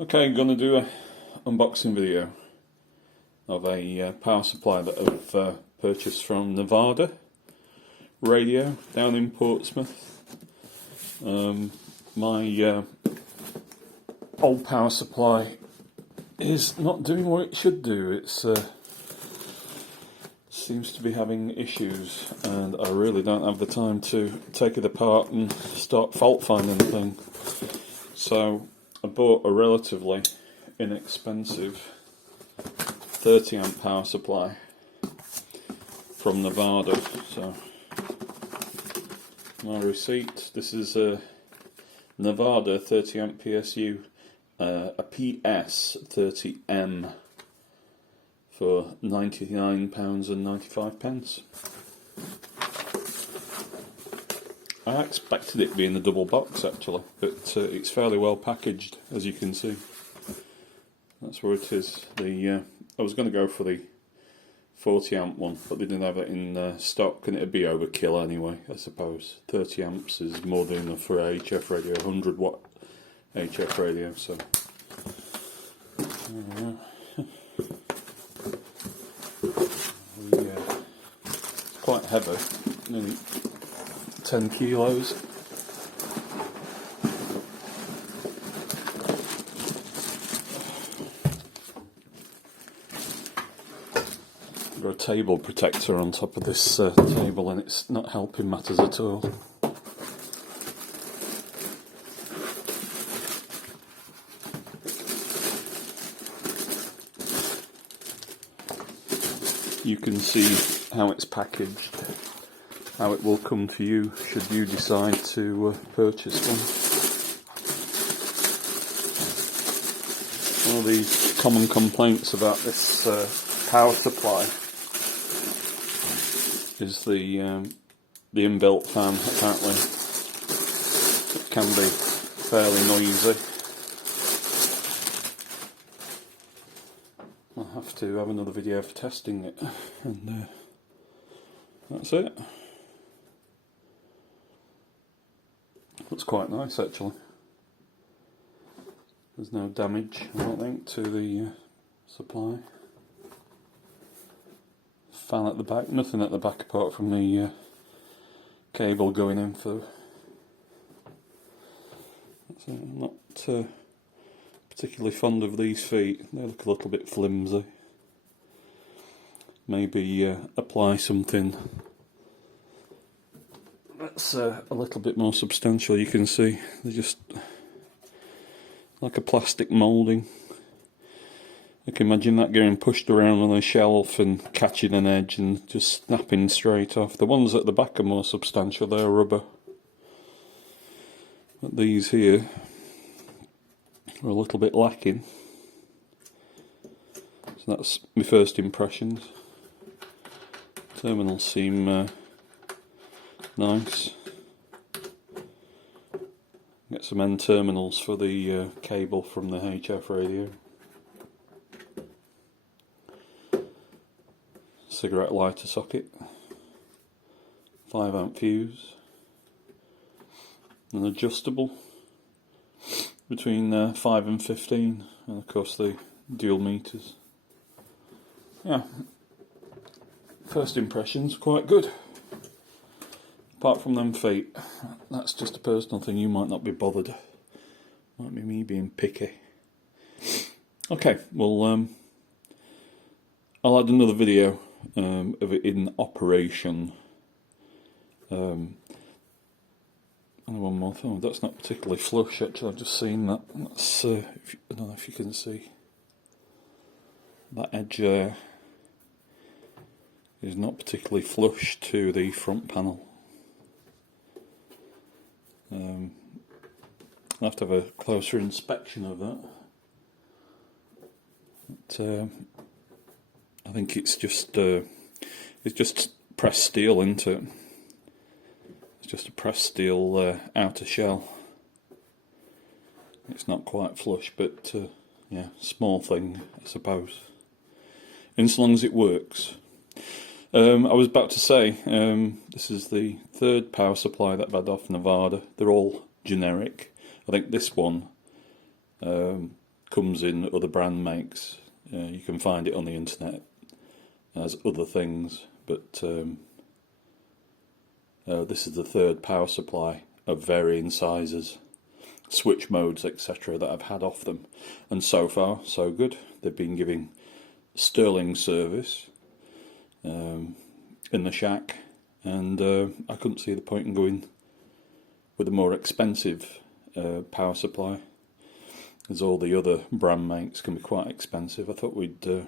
Okay, I'm going to do an unboxing video of a power supply that I've purchased from Nevada Radio down in Portsmouth. My old power supply is not doing what it should do. It seems to be having issues, and I really don't have the time to take it apart and start fault finding the thing. So I bought a relatively inexpensive 30 amp power supply from Nevada. So my receipt, this is a Nevada 30 amp PSU, a PS-30m for £99.95. I expected it to be in the double box actually, but it's fairly well packaged, as you can see. That's where it is. I was going to go for the 40 amp one, but they didn't have it in stock, and it'd be overkill anyway, I suppose. 30 amps is more than enough for a HF radio, 100 watt HF radio, so it's quite heavy, nearly 10 kilos. I've got a table protector on top of this table, and it's not helping matters at all. You can see how it's packaged, how it will come to you should you decide to purchase one. One of the common complaints about this power supply is the inbuilt fan. Apparently it can be fairly noisy. I'll have to have another video for testing it, and that's it. Looks quite nice actually. There's no damage, I don't think, to the supply. Fan at the back, nothing at the back apart from the cable going in for. I'm not particularly fond of these feet. They look a little bit flimsy. Maybe apply something that's a little bit more substantial. You can see they're just like a plastic moulding. I can imagine that getting pushed around on a shelf and catching an edge and just snapping straight off. The ones at the back are more substantial, they're rubber. But these here are a little bit lacking. So that's my first impressions. Terminals seem nice. Get some end terminals for the cable from the HF radio. Cigarette lighter socket. 5 amp fuse. An adjustable between 5 and 15, and of course the dual meters. Yeah, first impressions quite good. Apart from them feet, that's just a personal thing. You might not be bothered. Might be me being picky. Okay, well, I'll add another video of it in operation. And one more thing. Oh, that's not particularly flush. Actually, I've just seen that. That's I don't know if you can see that edge there. Is not particularly flush to the front panel. I'll have to have a closer inspection of that. But, I think it's just pressed steel, isn't it? It's just a pressed steel outer shell. It's not quite flush, but yeah, small thing, I suppose. And as long as it works. I was about to say, this is the third power supply that I've had off Nevada. They're all generic. I think this one comes in other brand makes. You can find it on the internet as other things, but this is the third power supply of varying sizes, switch modes, etc. that I've had off them, and so far so good. They've been giving sterling service in the shack, and I couldn't see the point in going with a more expensive power supply, as all the other brand makes can be quite expensive. I thought we'd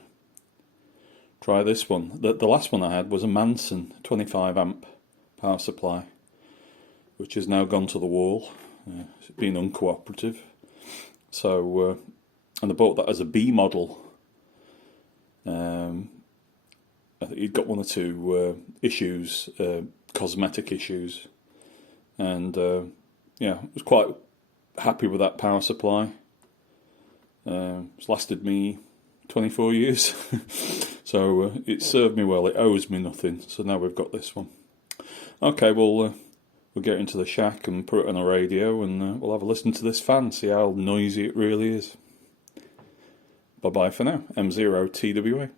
try this one. The last one I had was a Manson 25 amp power supply, which has now gone to the wall. It's been uncooperative. So, and I bought that as a B model. I think you'd got one or two issues, cosmetic issues, and yeah, I was quite happy with that power supply. It's lasted me 24 years, so it served me well. It owes me nothing. So now we've got this one. Okay, well, we'll get into the shack and put it on a radio, and we'll have a listen to this fan, see how noisy it really is. Bye bye for now. M0TWA.